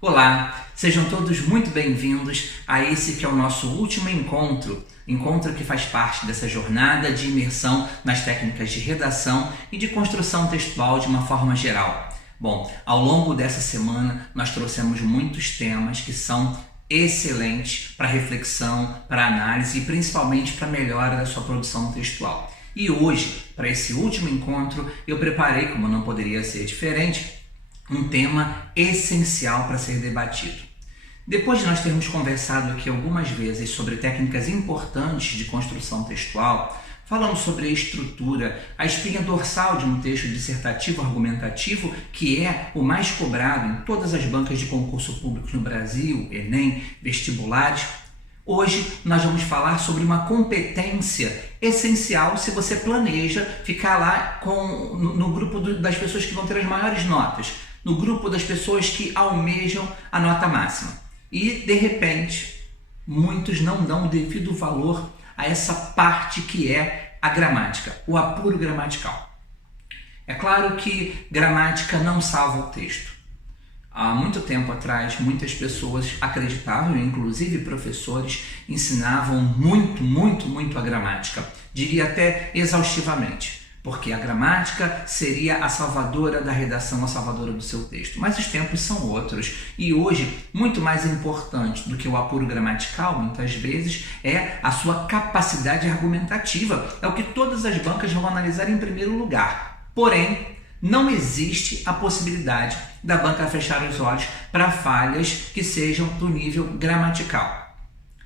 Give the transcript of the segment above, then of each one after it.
Olá, sejam todos muito bem-vindos a esse que é o nosso último encontro que faz parte dessa jornada de imersão nas técnicas de redação e de construção textual de uma forma geral. Bom, ao longo dessa semana nós trouxemos muitos temas que são excelentes para reflexão, para análise e principalmente para melhora da sua produção textual. E hoje, para esse último encontro, eu preparei, como não poderia ser diferente, um tema essencial para ser debatido. Depois de nós termos conversado aqui algumas vezes sobre técnicas importantes de construção textual, falamos sobre a estrutura, a espinha dorsal de um texto dissertativo argumentativo, que é o mais cobrado em todas as bancas de concurso público no Brasil, Enem, vestibulares. Hoje nós vamos falar sobre uma competência essencial se você planeja ficar lá no grupo das pessoas que vão ter as maiores notas, no grupo das pessoas que almejam a nota máxima. E, de repente, muitos não dão o devido valor a essa parte que é a gramática, o apuro gramatical. É claro que gramática não salva o texto. Há muito tempo atrás, muitas pessoas acreditavam, inclusive professores, ensinavam muito a gramática. Diria até exaustivamente, porque a gramática seria a salvadora da redação, a salvadora do seu texto. Mas os tempos são outros. E hoje, muito mais importante do que o apuro gramatical, muitas vezes, é a sua capacidade argumentativa. É o que todas as bancas vão analisar em primeiro lugar. Porém, não existe a possibilidade da banca fechar os olhos para falhas que sejam do nível gramatical.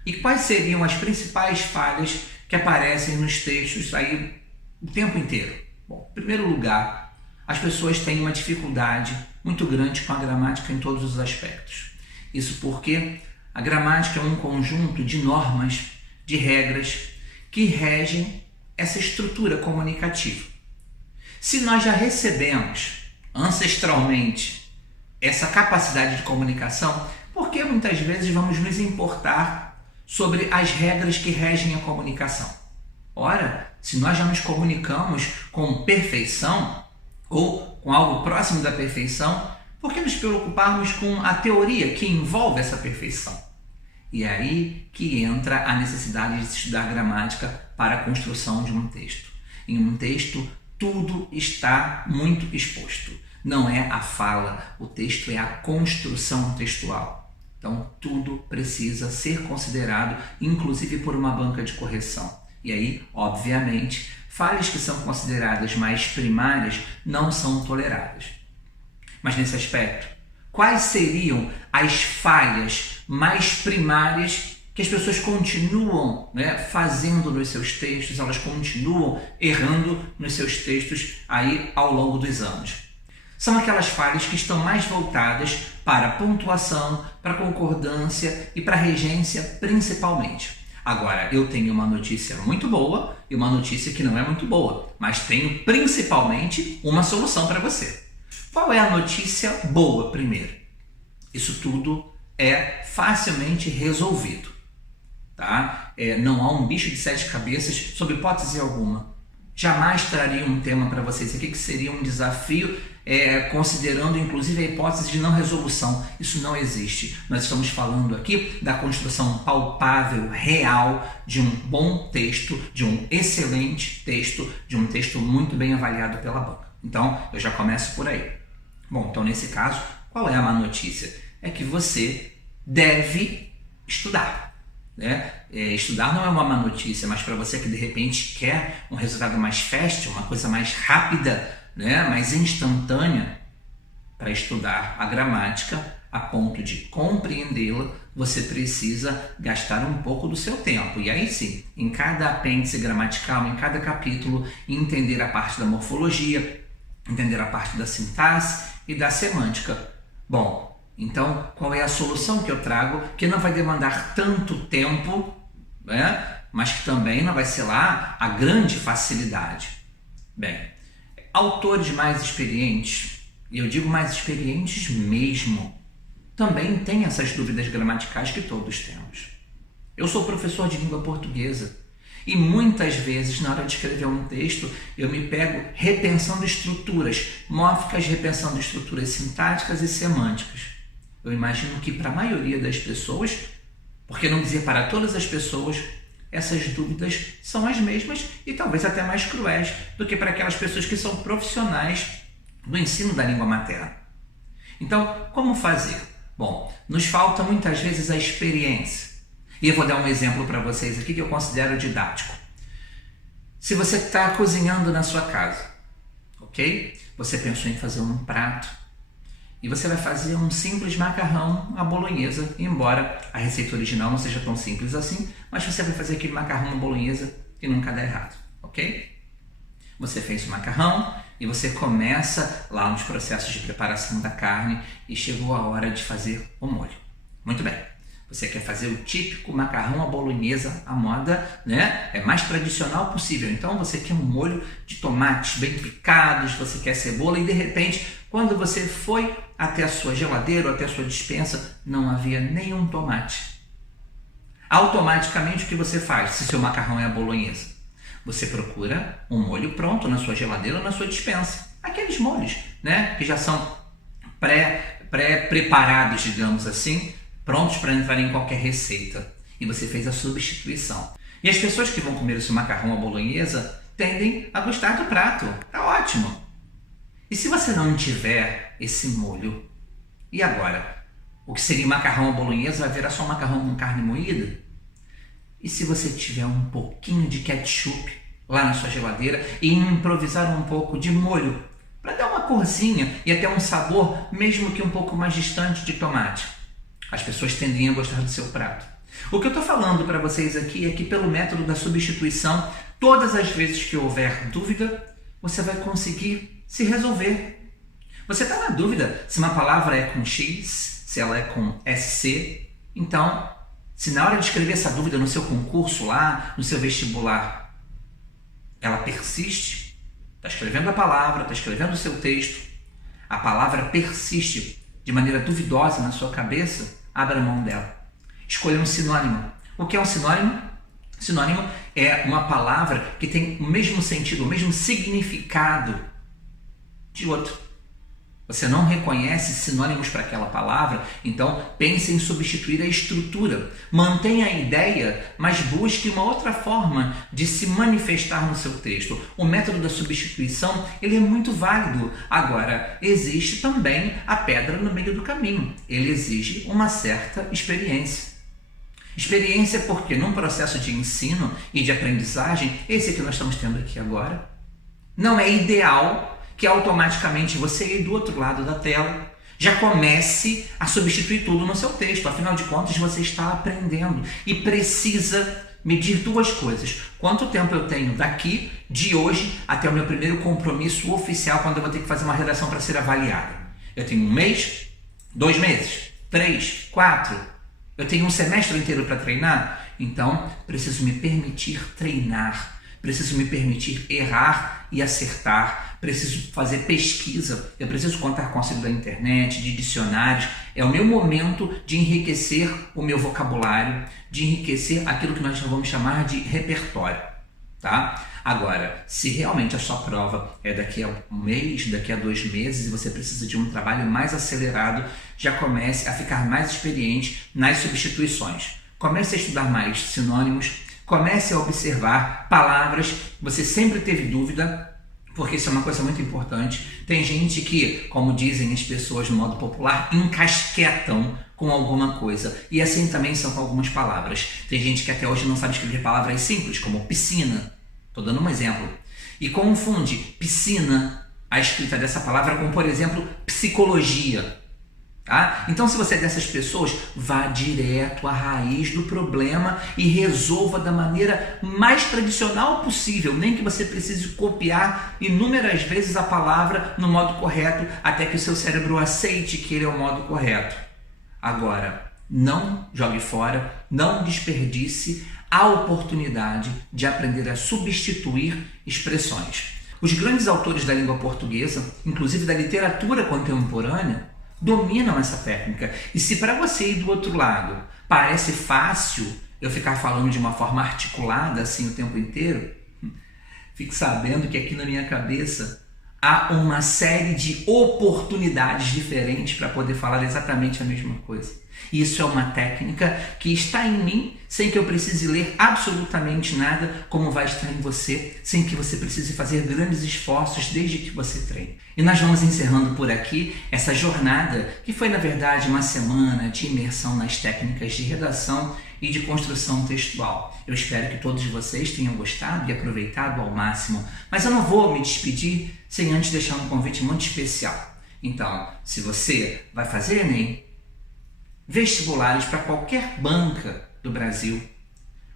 E quais seriam as principais falhas que aparecem nos textos aí o tempo inteiro? Bom, em primeiro lugar, as pessoas têm uma dificuldade muito grande com a gramática em todos os aspectos. Isso porque a gramática é um conjunto de normas, de regras que regem essa estrutura comunicativa. Se nós já recebemos ancestralmente essa capacidade de comunicação, por que muitas vezes vamos nos importar sobre as regras que regem a comunicação? Ora, se nós já nos comunicamos com perfeição ou com algo próximo da perfeição, por que nos preocuparmos com a teoria que envolve essa perfeição? E é aí que entra a necessidade de estudar gramática para a construção de um texto. Em um texto, tudo está muito exposto. Não é a fala, o texto é a construção textual. Então, tudo precisa ser considerado, inclusive por uma banca de correção. E aí, obviamente, falhas que são consideradas mais primárias não são toleradas. Mas nesse aspecto, quais seriam as falhas mais primárias que as pessoas continuam fazendo nos seus textos, elas continuam errando nos seus textos aí ao longo dos anos? São aquelas falhas que estão mais voltadas para a pontuação, para a concordância e para a regência principalmente. Agora, eu tenho uma notícia muito boa e uma notícia que não é muito boa, mas tenho principalmente uma solução para você. Qual é a notícia boa primeiro? Isso tudo é facilmente resolvido. Tá? Não há um bicho de 7 cabeças sob hipótese alguma. Jamais traria um tema para vocês aqui que seria um desafio, considerando inclusive a hipótese de não resolução. Isso não existe. Nós estamos falando aqui da construção palpável, real, de um bom texto, de um excelente texto, de um texto muito bem avaliado pela banca. Então, eu já começo por aí. Bom, então nesse caso, qual é a má notícia? É que você deve estudar. Estudar não é uma má notícia, mas para você que de repente quer um resultado mais fast, uma coisa mais rápida, mais instantânea, para estudar a gramática a ponto de compreendê-la, você precisa gastar um pouco do seu tempo. E aí sim, em cada apêndice gramatical, em cada capítulo, entender a parte da morfologia, entender a parte da sintaxe e da semântica. Bom, então, qual é a solução que eu trago que não vai demandar tanto tempo, mas que também não vai ser lá a grande facilidade? Bem, autores mais experientes, e eu digo mais experientes mesmo, também têm essas dúvidas gramaticais que todos temos. Eu sou professor de língua portuguesa E muitas vezes, na hora de escrever um texto, eu me pego repensando estruturas mórficas, repensando estruturas sintáticas e semânticas. Eu imagino que para a maioria das pessoas, por que não dizer para todas as pessoas, essas dúvidas são as mesmas e talvez até mais cruéis do que para aquelas pessoas que são profissionais do ensino da língua materna. Então, como fazer? Bom, nos falta muitas vezes a experiência. E eu vou dar um exemplo para vocês aqui que eu considero didático. Se você está cozinhando na sua casa, ok? Você pensou em fazer um prato e você vai fazer um simples macarrão à bolonhesa, embora a receita original não seja tão simples assim, mas você vai fazer aquele macarrão à bolonhesa e nunca dá errado, ok? Você fez o macarrão e você começa lá nos processos de preparação da carne e chegou a hora de fazer o molho. Muito bem. Você quer fazer o típico macarrão à bolonhesa, à moda, né? É mais tradicional possível. Então você quer um molho de tomates bem picados, você quer cebola e de repente, quando você foi até a sua geladeira ou até a sua despensa, não havia nenhum tomate. Automaticamente o que você faz se seu macarrão é à bolonhesa? Você procura um molho pronto na sua geladeira ou na sua despensa. Aqueles molhos, né? Que já são pré-preparados, digamos assim, prontos para entrar em qualquer receita. E você fez a substituição. E as pessoas que vão comer o seu macarrão à bolonhesa tendem a gostar do prato. Tá ótimo. E se você não tiver esse molho? E agora? O que seria macarrão à bolonhesa vai virar só macarrão com carne moída? E se você tiver um pouquinho de ketchup lá na sua geladeira e improvisar um pouco de molho para dar uma corzinha e até um sabor, mesmo que um pouco mais distante de tomate? As pessoas tendem a gostar do seu prato. O que eu estou falando para vocês aqui é que pelo método da substituição, todas as vezes que houver dúvida, você vai conseguir se resolver. Você está na dúvida se uma palavra é com X, se ela é com SC? Então, se na hora de escrever essa dúvida no seu concurso lá, no seu vestibular, ela persiste, está escrevendo a palavra, está escrevendo o seu texto, a palavra persiste de maneira duvidosa na sua cabeça, abra mão dela. Escolha um sinônimo. O que é um sinônimo? Sinônimo é uma palavra que tem o mesmo sentido, o mesmo significado de outro. Você não reconhece sinônimos para aquela palavra, então pense em substituir a estrutura. Mantenha a ideia, mas busque uma outra forma de se manifestar no seu texto. O método da substituição, ele é muito válido. Agora, existe também a pedra no meio do caminho. Ele exige uma certa experiência. Experiência porque num processo de ensino e de aprendizagem, esse que nós estamos tendo aqui agora, não é ideal que automaticamente você aí do outro lado da tela já comece a substituir tudo no seu texto. Afinal de contas, você está aprendendo e precisa medir duas coisas. Quanto tempo eu tenho daqui, de hoje, até o meu primeiro compromisso oficial, quando eu vou ter que fazer uma redação para ser avaliada? Eu tenho 1 mês, 2 meses, 3, 4. Eu tenho um semestre inteiro para treinar? Então, preciso me permitir treinar. Preciso me permitir errar e acertar, preciso fazer pesquisa, eu preciso contar com o auxílio da internet, de dicionários. É o meu momento de enriquecer o meu vocabulário, de enriquecer aquilo que nós vamos chamar de repertório, tá? Agora, se realmente a sua prova é daqui a 1 mês, daqui a 2 meses e você precisa de um trabalho mais acelerado, já comece a ficar mais experiente nas substituições. Comece a estudar mais sinônimos, comece a observar palavras que você sempre teve dúvida, porque isso é uma coisa muito importante. Tem gente que, como dizem as pessoas no modo popular, encasquetam com alguma coisa. E assim também são com algumas palavras. Tem gente que até hoje não sabe escrever palavras simples, como piscina. Estou dando um exemplo. E confunde piscina, a escrita dessa palavra, com, por exemplo, psicologia. Tá? Então, se você é dessas pessoas, vá direto à raiz do problema e resolva da maneira mais tradicional possível, nem que você precise copiar inúmeras vezes a palavra no modo correto, até que o seu cérebro aceite que ele é o modo correto. Agora, não jogue fora, não desperdice a oportunidade de aprender a substituir expressões. Os grandes autores da língua portuguesa, inclusive da literatura contemporânea, dominam essa técnica. E se para você aí do outro lado parece fácil eu ficar falando de uma forma articulada assim o tempo inteiro, fique sabendo que aqui na minha cabeça há uma série de oportunidades diferentes para poder falar exatamente a mesma coisa. Isso é uma técnica que está em mim, sem que eu precise ler absolutamente nada, como vai estar em você, sem que você precise fazer grandes esforços desde que você treine. E nós vamos encerrando por aqui essa jornada, que foi na verdade uma semana de imersão nas técnicas de redação e de construção textual. Eu espero que todos vocês tenham gostado e aproveitado ao máximo, mas eu não vou me despedir sem antes deixar um convite muito especial. Então, se você vai fazer Enem, vestibulares para qualquer banca do Brasil,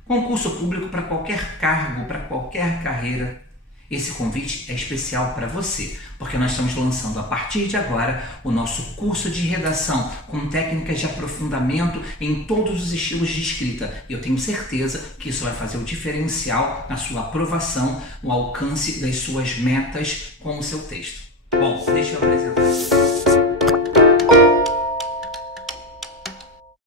concurso público para qualquer cargo, para qualquer carreira, esse convite é especial para você, porque nós estamos lançando a partir de agora o nosso curso de redação com técnicas de aprofundamento em todos os estilos de escrita. E eu tenho certeza que isso vai fazer o diferencial na sua aprovação, no alcance das suas metas com o seu texto. Bom, deixa eu apresentar.